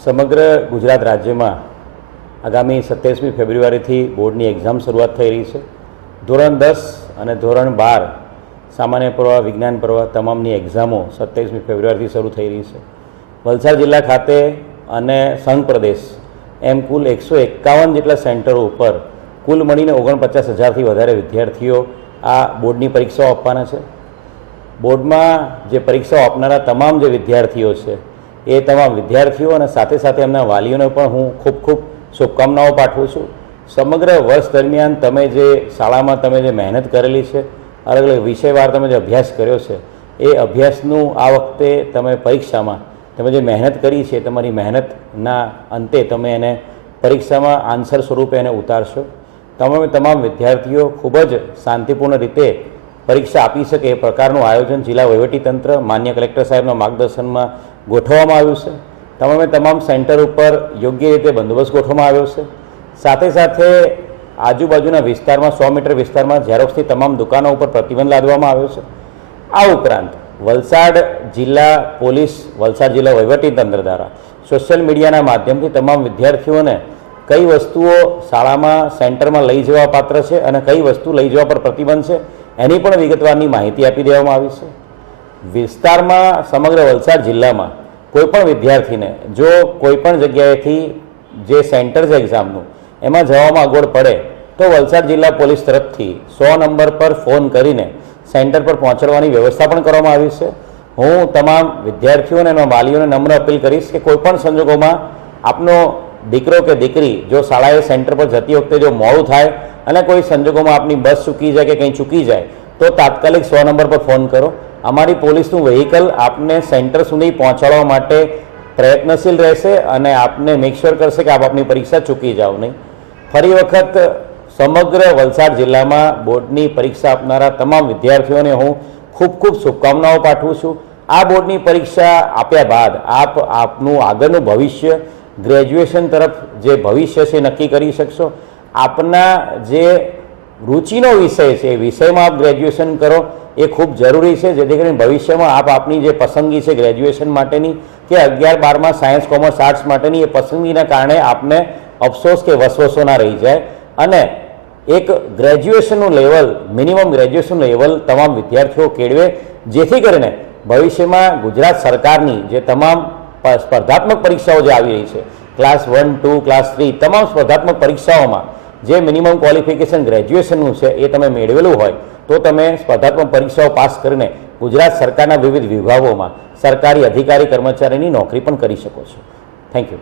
સમગ્ર ગુજરાત રાજ્યમાં આગામી સત્યાવીસમી ફેબ્રુઆરીથી બોર્ડની એક્ઝામ શરૂઆત થઈ રહી છે. ધોરણ દસ અને ધોરણ બાર સામાન્ય પ્રવાહ વિજ્ઞાન પ્રવાહ તમામની એક્ઝામો સત્યાવીસમી ફેબ્રુઆરીથી શરૂ થઈ રહી છે. વલસાડ જિલ્લા ખાતે અને સંઘ પ્રદેશ એમ કુલ એકસો એકાવન જેટલા સેન્ટરો ઉપર કુલ મળીને ઓગણપચાસ હજારથી વધારે વિદ્યાર્થીઓ આ બોર્ડની પરીક્ષાઓ આપવાના છે. બોર્ડમાં જે પરીક્ષાઓ આપનારા તમામ જે વિદ્યાર્થીઓ છે એ તમામ વિદ્યાર્થીઓ અને સાથે સાથે એમના વાલીઓને પણ હું ખૂબ ખૂબ શુભકામનાઓ પાઠવું છું. સમગ્ર વર્ષ દરમિયાન તમે જે શાળામાં તમે જે મહેનત કરેલી છે, અલગ અલગ વિષયવાર તમે જે અભ્યાસ કર્યો છે, એ અભ્યાસનું આ વખતે તમે પરીક્ષામાં તમે જે મહેનત કરી છે, તમારી મહેનતના અંતે તમે એને પરીક્ષામાં આન્સર સ્વરૂપે એને ઉતારશો. તમે તમામ વિદ્યાર્થીઓ ખૂબ જ શાંતિપૂર્ણ રીતે પરીક્ષા આપી શકે એ પ્રકારનું આયોજન જિલ્લા વહીવટીતંત્ર, માન્ય કલેક્ટર સાહેબના માર્ગદર્શનમાં ગોઠવવામાં આવ્યું છે. તમામે તમામ સેન્ટર ઉપર યોગ્ય રીતે બંદોબસ્ત ગોઠવવામાં આવ્યો છે. સાથે સાથે આજુબાજુના વિસ્તારમાં, સો મીટર વિસ્તારમાં ઝેરોક્સની તમામ દુકાનો ઉપર પ્રતિબંધ લાદવામાં આવ્યો છે. આ ઉપરાંત વલસાડ જિલ્લા પોલીસ, વલસાડ જિલ્લા વહીવટીતંત્ર દ્વારા સોશિયલ મીડિયાના માધ્યમથી તમામ વિદ્યાર્થીઓને કઈ વસ્તુઓ શાળામાં, સેન્ટરમાં લઈ જવા પાત્ર છે અને કઈ વસ્તુ લઈ જવા પર પ્રતિબંધ છે, એની પણ વિગતવારની માહિતી આપી દેવામાં આવી છે. વિસ્તારમાં સમગ્ર વલસાડ જિલ્લામાં કોઈપણ વિદ્યાર્થીને, જો કોઈપણ જગ્યાએથી જે સેન્ટર છે એક્ઝામનું, એમાં જવામાં અગવડ પડે, તો વલસાડ જિલ્લા પોલીસ તરફથી સો નંબર પર ફોન કરીને સેન્ટર પર પહોંચાડવાની વ્યવસ્થા પણ કરવામાં આવી છે. હું તમામ વિદ્યાર્થીઓને એના વાલીઓને નમ્ર અપીલ કરીશ કે કોઈપણ સંજોગોમાં આપનો દીકરો કે દીકરી જો શાળાએ સેન્ટર પર જતી વખતે જો મોડું થાય અને કોઈ સંજોગોમાં આપની બસ ચૂકી જાય કે કંઈ ચૂકી જાય તો તાત્કાલિક સો નંબર પર ફોન કરો. અમારી પોલીસનું વ્હીકલ આપને સેન્ટર સુધી પહોંચાડવા માટે પ્રયત્નશીલ રહેશે અને આપને મેકશ્યોર કરશે કે આપ આપની પરીક્ષા ચૂકી જાઓ નહીં. ફરી વખત સમગ્ર વલસાડ જિલ્લામાં બોર્ડની પરીક્ષા આપનારા તમામ વિદ્યાર્થીઓને હું ખૂબ ખૂબ શુભકામનાઓ પાઠવું છું. આ બોર્ડની પરીક્ષા આપ્યા બાદ આપ આપનું આગળનું ભવિષ્ય ગ્રેજ્યુએશન તરફ જે ભવિષ્ય છે નક્કી કરી શકશો. આપના જે રુચિનો વિષય છે, એ વિષયમાં આપ ગ્રેજ્યુએશન કરો, એ ખૂબ જરૂરી છે, જેથી કરીને ભવિષ્યમાં આપ આપની જે પસંદગી છે ગ્રેજ્યુએશન માટેની, કે અગિયાર બારમાં સાયન્સ કોમર્સ આર્ટ્સ માટેની એ પસંદગીના કારણે આપને અફસોસ કે વસવસો ના રહી જાય. અને એક ગ્રેજ્યુએશનનું લેવલ મિનિમમ ગ્રેજ્યુએશન લેવલ તમામ વિદ્યાર્થીઓ કેળવે, જેથી કરીને ભવિષ્યમાં ગુજરાત સરકારની જે તમામ સ્પર્ધાત્મક પરીક્ષાઓ જે આવી રહી છે class one two class three તમામ સ્પર્ધાત્મક પરીક્ષાઓમાં જે મિનિમમ ક્વોલિફિકેશન ગ્રેજ્યુએશનનું છે એ તમે મેળવેલું હોય, તો તમે સ્પર્ધાત્મક પરીક્ષાઓ પાસ કરીને ગુજરાત સરકારના વિવિધ વિભાગોમાં સરકારી અધિકારી કર્મચારીની નોકરી પણ કરી શકો છો. Thank you